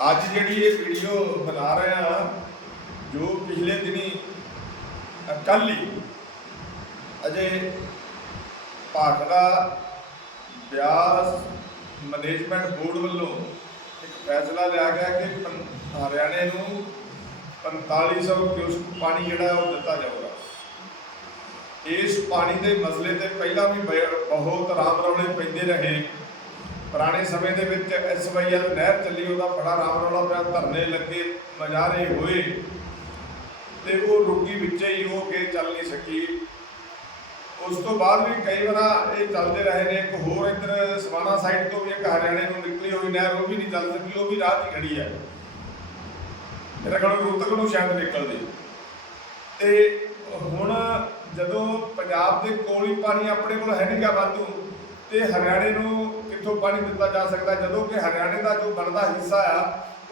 ਅੱਜ ਜਿਹੜੀ ਇਹ ਵੀਡੀਓ ਬਣਾ ਰਹੇ ਆ, ਜੋ ਪਿਛਲੇ ਦਿਨੀ ਕੱਲ ਹੀ ਅਜੇ ਭਾਖੜਾ ਬਿਆਸ ਮੈਨੇਜਮੈਂਟ ਬੋਰਡ ਵੱਲੋਂ ਇੱਕ ਫੈਸਲਾ ਲਿਆ ਗਿਆ ਕਿ ਪੰ- ਹਰਿਆਣੇ ਨੂੰ 4500 ਕਿਊਸਕ ਪਾਣੀ ਜਿਹੜਾ ਉਹ ਦਿੱਤਾ ਜਾਊਗਾ। ਇਸ ਪਾਣੀ ਦੇ ਮਸਲੇ ਤੇ ਪਹਿਲਾਂ ਵੀ ਬ- ਬਹੁਤ ਰਾਮ ਰੌਲੇ ਪੈਂਦੇ ਰਹੇ। ਪੁਰਾਣੇ ਸਮੇਂ ਦੇ ਵਿੱਚ ਐਸਵਾਈਐਲ ਨਹਿਰ ਚੱਲੀ, ਉਹਦਾ ਬੜਾ ਰਾਮ ਰੌਲਾ ਪਿਆ, ਧਰਨੇ ਲੱਗੇ ਮਜਾਰੇ ਹੋਏ। ਤੇ ਉਹ ਰੁਕੀ ਵਿੱਚੇ ਹੀ ਹੋ ਕੇ ਚੱਲ ਨਹੀਂ ਸਕੀ। ਉਸ ਤੋਂ ਬਾਅਦ ਵੀ ਕਈ ਵਾਰ ਇਹ ਚੱਲਦੇ ਰਹੇ ਨੇ। ਇੱਕ ਹੋਰ ਇੱਧਰ ਸਵਾਨਾ ਸਾਈਡ ਤੋਂ ਵੀ ਇੱਕ ਹਰਿਆਣੇ ਨੂੰ ਨਿਕਲੀ ਹੋਈ ਨਹਿਰ, ਉਹ ਵੀ ਨਹੀਂ ਚੱਲ ਸਕੀ, ਉਹ ਵੀ ਰਾਹ 'ਚ ਖੜੀ ਹੈ। ਮੇਰਾ ਖਿਆਲ ਰੋਹਤਕ ਨੂੰ ਸ਼ਾਇਦ ਨਿਕਲਦੀ। ਤੇ ਹੁਣ ਜਦੋਂ ਪੰਜਾਬ ਦੇ ਕੋਲ ਹੀ ਪਾਣੀ ਆਪਣੇ ਕੋਲ ਹੈ ਨਹੀਂਗਾ ਵਾਧੂ, ਤੇ ਹਰਿਆਣੇ ਨੂੰ ਕਿੱਥੋਂ ਪਾਣੀ ਦਿੱਤਾ ਜਾ ਸਕਦਾ, ਜਦੋਂ ਕਿ ਹਰਿਆਣੇ ਦਾ ਜੋ ਬਣਦਾ ਹਿੱਸਾ ਆ,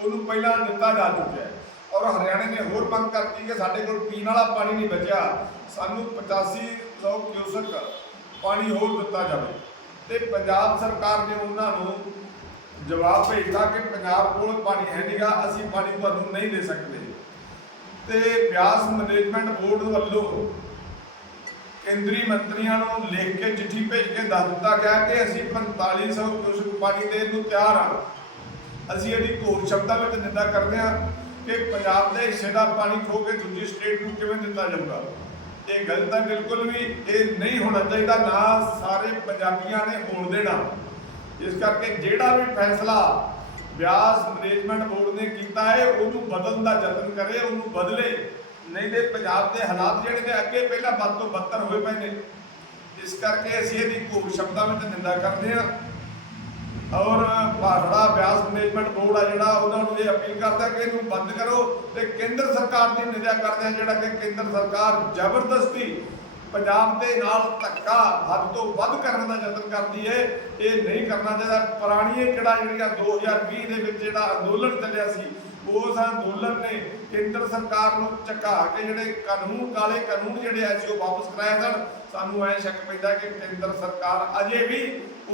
ਉਹਨੂੰ ਪਹਿਲਾਂ ਦਿੱਤਾ ਜਾ ਚੁੱਕਿਆ ਹੈ। ਔਰ ਹਰਿਆਣੇ ਨੇ ਹੋਰ ਮੰਗ ਕਰਤੀ ਕਿ ਸਾਡੇ ਕੋਲ ਪੀਣ ਵਾਲਾ ਪਾਣੀ ਨਹੀਂ ਬਚਿਆ। ਸਾਨੂੰ 8500 ਕਿਊਸਕ ਪਾਣੀ ਹੋਰ ਦਿੱਤਾ ਜਾਵੇ। ਤੇ ਪੰਜਾਬ ਸਰਕਾਰ ਨੇ ਉਹਨਾਂ ਨੂੰ ਜਵਾਬ ਭੇਜਤਾ ਕਿ ਪੰਜਾਬ ਕੋਲ ਪਾਣੀ ਹੈ ਨਹੀਂਗਾ ਅਸੀਂ ਪਾਣੀ ਤੁਹਾਨੂੰ ਨਹੀਂ ਦੇ ਸਕਦੇ। ਤੇ ਬਿਆਸ ਮੈਨੇਜਮੈਂਟ ਬੋਰਡ ਵੱਲੋਂ ਕੇਂਦਰੀ ਮੰਤਰੀਆਂ ਨੂੰ ਲਿਖ ਕੇ ਚਿੱਠੀ ਭੇਜ ਕੇ ਦੱਸ ਦਿੱਤਾ ਗਿਆ ਕਿ ਅਸੀਂ 4500 ਕਿਊਸਕ ਪਾਣੀ ਦੇਣ ਨੂੰ ਤਿਆਰ ਹਾਂ। ਅਸੀਂ ਇਹਦੀ ਘੋਰ ਸ਼ਬਦਾਂ ਵਿੱਚ ਨਿੰਦਾ ਕਰਦੇ ਹਾਂ ਕਿ ਪੰਜਾਬ ਦੇ ਹਿੱਸੇ ਦਾ ਪਾਣੀ ਖੋ ਕੇ ਦੂਜੀ ਸਟੇਟ ਨੂੰ ਕਿਵੇਂ ਦਿੱਤਾ ਜਾਊਗਾ। ਇਹ ਗਲਤ ਹੈ ਬਿਲਕੁਲ ਵੀ ਇਹ ਨਹੀਂ ਹੋਣਾ ਚਾਹੀਦਾ, ਨਾ ਸਾਰੇ ਪੰਜਾਬੀਆਂ ਨੇ ਹੋਣ ਦੇਣਾ। ਇਸ ਕਰਕੇ ਜਿਹੜਾ ਵੀ ਫੈਸਲਾ ਬਿਆਸ ਮੈਨੇਜਮੈਂਟ ਬੋਰਡ ਨੇ ਕੀਤਾ ਹੈ, ਉਹਨੂੰ ਬਦਲਣ ਦਾ ਯਤਨ ਕਰੇ, ਉਹਨੂੰ ਬਦਲੇ। ਨਹੀਂ ਤੇ ਪੰਜਾਬ ਦੇ ਹਾਲਾਤ ਜਿਹੜੇ ਨੇ ਅੱਗੇ ਪਹਿਲਾਂ ਵੱਧ ਤੋਂ ਬੱਤਰ ਹੋਏ ਪਏ ਨੇ। ਇਸ ਕਰਕੇ ਅਸੀਂ ਇਹਦੀ ਘੋਰ ਸ਼ਬਦਾਂ ਵਿੱਚ ਨਿੰਦਾ ਕਰਦੇ ਹਾਂ। ਔਰ ਭਾਰੜਾ ਬਿਆਸ ਮੈਨੇਜਮੈਂਟ ਬੋਰਡ ਆ ਜਿਹੜਾ, ਉਹਨਾਂ ਨੂੰ ਇਹ ਅਪੀਲ ਕਰਦਾ ਕਿ ਇਹਨੂੰ ਬੰਦ ਕਰੋ ਤੇ ਕੇਂਦਰ ਸਰਕਾਰ ਦੀ ਨਿੰਦਾ ਕਰਦੇ ਆ ਜਿਹੜਾ ਕਿ ਕੇਂਦਰ ਸਰਕਾਰ ਜ਼ਬਰਦਸਤੀ ਪੰਜਾਬ ਦੇ ਨਾਲ ਧੱਕਾ ਹੱਦ ਤੋਂ ਵੱਧ ਕਰਨ ਦਾ ਯਤਨ ਕਰਦੀ ਹੈ ਇਹ ਨਹੀਂ ਕਰਨਾ ਚਾਹੀਦਾ। ਪੁਰਾਣੀ ਕਿਹੜਾ ਜਿਹੜੀਆਂ 2020 ਦੇ ਵਿੱਚ ਜਿਹੜਾ ਅੰਦੋਲਨ ਚੱਲਿਆ ਸੀ ਉਸ ਅੰਦੋਲਨ ਨੇ, ਕੇਂਦਰ ਸਰਕਾਰ ਨੂੰ ਝਕਾ ਕੇ ਜਿਹੜੇ ਕਾਨੂੰਨ, ਕਾਲੇ ਕਾਨੂੰਨ ਜਿਹੜੇ ਐ ਸੀ ਉਹ ਵਾਪਸ ਕਰਾਏ ਸਨ, ਸਾਨੂੰ ਐ ਸ਼ੱਕ ਪੈਂਦਾ ਕਿ ਕੇਂਦਰ ਸਰਕਾਰ ਅਜੇ ਵੀ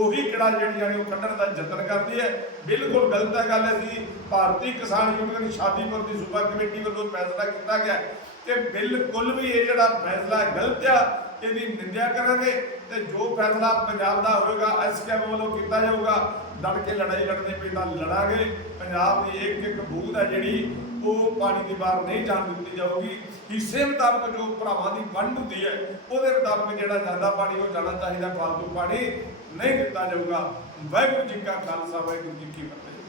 ਉਹੀ ਕਿਹੜਾ ਜਿਹੜੀਆਂ ਨੇ ਉਹ ਕੱਢਣ ਦਾ ਯਤਨ ਕਰਦੀ ਹੈ। ਬਿਲਕੁਲ ਗਲਤ ਹੈ ਗੱਲ ਅਸੀਂ ਭਾਰਤੀ ਕਿਸਾਨ ਯੂਨੀਅਨ ਸ਼ਾਦੀਪੁਰ ਦੀ ਸੂਬਾ ਕਮੇਟੀ ਵੱਲੋਂ ਫੈਸਲਾ ਕੀਤਾ ਗਿਆ ਹੈ। ਬਿਲਕੁਲ ਵੀ ਇਹ ਜਿਹੜਾ ਫੈਸਲਾ ਗਲਤ ਆ ਇਹਦੀ ਨਿੰਦਿਆ ਕਰਾਂਗੇ ਤੇ ਜੋ ਫੈਸਲਾ ਪੰਜਾਬ ਦਾ ਹੋਏਗਾ ਐਸਕੇਐਮ ਵੱਲੋਂ ਕੀਤਾ ਜਾਊਗਾ ਡਟ ਕੇ ਲੜਾਈ ਲੜਨੀ ਪਈ ਤਾਂ ਲੜਾਂਗੇ। ਪੰਜਾਬ ਦੀ ਇੱਕ ਇੱਕ ਬੂੰਦ ਹੈ ਜਿਹੜੀ, ਉਹ ਪਾਣੀ ਦੀ ਬਾਹਰ ਨਹੀਂ ਜਾਣ ਦਿੱਤੀ ਜਾਊਗੀ। ਹਿੱਸੇ ਮੁਤਾਬਕ ਜੋ ਭਰਾਵਾਂ ਦੀ ਵੰਡ ਹੁੰਦੀ ਹੈ, ਉਹਦੇ ਮੁਤਾਬਕ ਜਿਹੜਾ ਜ਼ਿਆਦਾ ਪਾਣੀ, ਉਹ ਜਾਣਾ ਚਾਹੀਦਾ, ਫਾਲਤੂ ਪਾਣੀ ਨਹੀਂ ਦਿੱਤਾ ਜਾਊਗਾ। ਵਾਹਿਗੁਰੂ ਜੀ ਕਾ ਖਾਲਸਾ, ਵਾਹਿਗੁਰੂ ਜੀ ਕੀ ਫਤਿਹ।